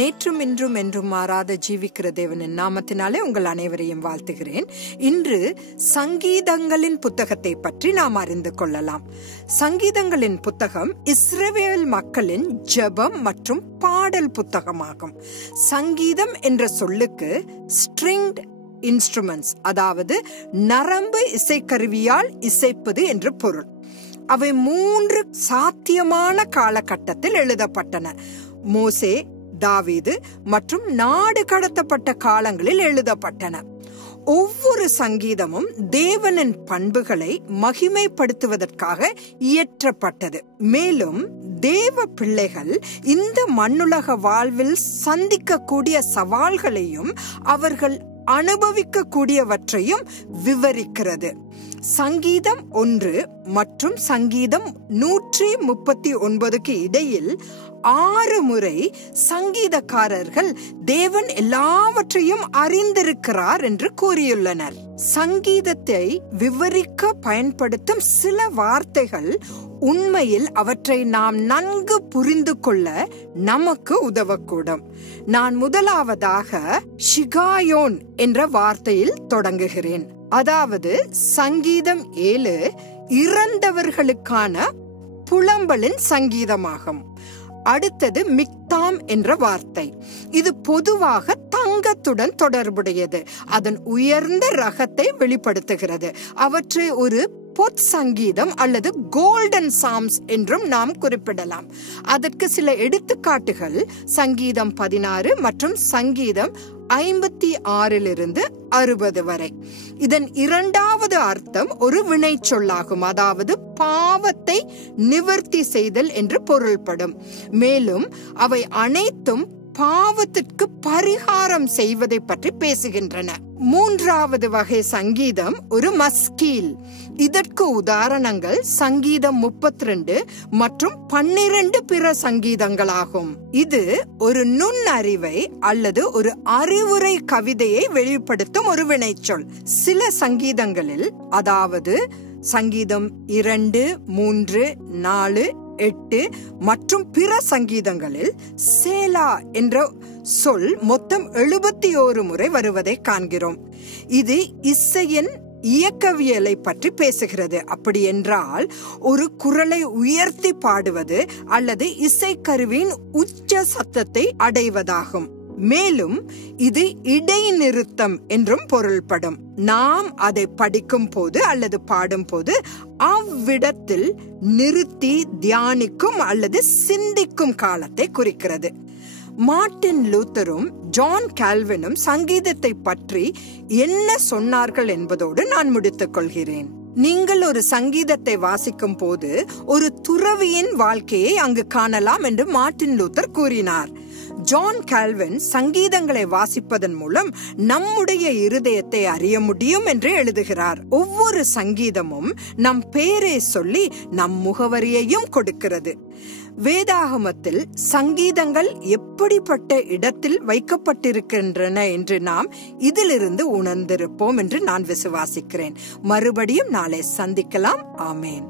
நேற்றும் இன்றும் என்றும் மாறாத ஜீவிக்கிற தேவனின் நாமத்தினாலே உங்கள் அனைவரையும் வாழ்த்துகிறேன். இன்று சங்கீதங்களின் புத்தகத்தை பற்றி நாம் அறிந்து கொள்ளலாம். சங்கீதங்களின் புத்தகம் இஸ்ரவேல் மக்களின் ஜெபம் மற்றும் பாடல் புத்தகமாகும். சங்கீதம் என்ற சொல்லுக்கு ஸ்ட்ரிங்ட் இன்ஸ்ட்ருமெண்ட்ஸ், அதாவது நரம்பு இசைக்கருவியால் இசைப்பது என்று பொருள். அவை 3 சாத்தியமான காலகட்டத்தில் எழுதப்பட்டன. மோசே, தாவீது மற்றும் நாடு கடத்தப்பட்ட காலங்களில் எழுதப்பட்டன. ஒவ்வொரு சங்கீதமும் தேவனின் பண்புகளை மகிமைப்படுத்துவதற்காக இயற்றப்பட்டது. மேலும் தேவ பிள்ளைகள் இந்த மண்ணுலக வாழ்வில் சந்திக்கக்கூடிய சவால்களையும் அவர்கள் அனுபவிக்க கூடியவற்றையும் விவரிக்கிறது. சங்கீதம் 1 மற்றும் சங்கீதம் 139க்கு இடையில் 6 முறை சங்கீதக்காரர்கள் தேவன் எல்லாவற்றையும் அறிந்திருக்கிறார் என்று கூறியுள்ளனர். சங்கீதத்தை விவரிக்க பயன்படுத்தும் சில வார்த்தைகள் உண்மையில் அவற்றை நாம் நன்கு புரிந்து கொள்ள நமக்கு உதவக்கூடும். நான் முதலாவதாக ஷிகாயோன் என்ற வார்த்தையில் தொடங்குகிறேன். அதாவது சங்கீதம் 7 இறந்தவர்களுக்கான புலம்பலின் சங்கீதமாகும். அடுத்தது மிக்தாம் என்ற வார்த்தை. இது பொதுவாக தங்கத்துடன் தொடர்புடையது. அதன் உயர்ந்த ரகத்தை வெளிப்படுத்துகிறது. அவற்றை ஒரு பொற் சங்கீதம் அல்லது கோல்டன் சாம்ஸ் என்றும் நாம் குறிப்பிடலாம். அதற்கு சில எடுத்துக்காட்டுகள் சங்கீதம் 16 மற்றும் சங்கீதம் 56 60 வரை. இதன் இரண்டாவது அர்த்தம் ஒரு வினை சொல்லாகும், அதாவது பாவத்தை நிவர்த்தி செய்தல் என்று பொருள்படும். மேலும் அவை அனைத்தும் பாவத்திற்கு பரிகாரம் செய்வதை பற்றி பேசுகின்றன. மூன்றாவது வகை சங்கீதம் ஒரு மஸ்கீல். இதற்கு உதாரணங்கள் சங்கீதம் 32 மற்றும் 12 பிற சங்கீதங்களாகும். இது ஒரு நுண்ணறிவை அல்லது ஒரு அறிவுரை கவிதையை வெளிப்படுத்தும் ஒரு வினைச்சொல். சில சங்கீதங்களில், அதாவது சங்கீதம் 2, 3, 4, 8 மற்றும் பிற சங்கீதங்களில் சேலா என்ற சொல் மொத்தம் 71 முறை வருவதை காண்கிறோம். இது இசையின் இயக்கவியலை பற்றி பேசுகிறது. அப்படி என்றால் ஒரு குரலை உயர்த்தி பாடுவது அல்லது இசைக்கருவியின் உச்ச சத்தத்தை அடைவதாகும். மேலும் இது இடைநிறுத்தம் என்றும் பொருள்படும். நாம் அதை படிக்கும் போது அல்லது பாடும் போது அவ்விடத்தில் நிறுத்தி தியானிக்கும் அல்லது சிந்திக்கும் காலத்தை குறிக்கிறது. மார்ட்டின் லூத்தரும் ஜான் கால்வினும் சங்கீதத்தை பற்றி என்ன சொன்னார்கள் என்பதோடு நான் முடித்துக் கொள்கிறேன். நீங்கள் ஒரு சங்கீதத்தை வாசிக்கும் போது ஒரு துறவியின் வாழ்க்கையை அங்கு காணலாம் என்று மார்ட்டின் லூத்தர் கூறினார். ஜான் கால்வின் சங்கீதங்களை வாசிப்பதன் மூலம் நம்முடைய இருதயத்தை அறிய முடியும் என்று எழுதுகிறார். ஒவ்வொரு சங்கீதமும் நம் பெயரை சொல்லி நம் முகவரியையும் கொடுக்கிறது. வேதாகமத்தில் சங்கீதங்கள் எப்படிப்பட்ட இடத்தில் வைக்கப்பட்டிருக்கின்றன என்று நாம் இதிலிருந்து உணர்ந்திருப்போம் என்று நான் விசுவாசிக்கிறேன். மறுபடியும் நாளை சந்திக்கலாம். ஆமேன்.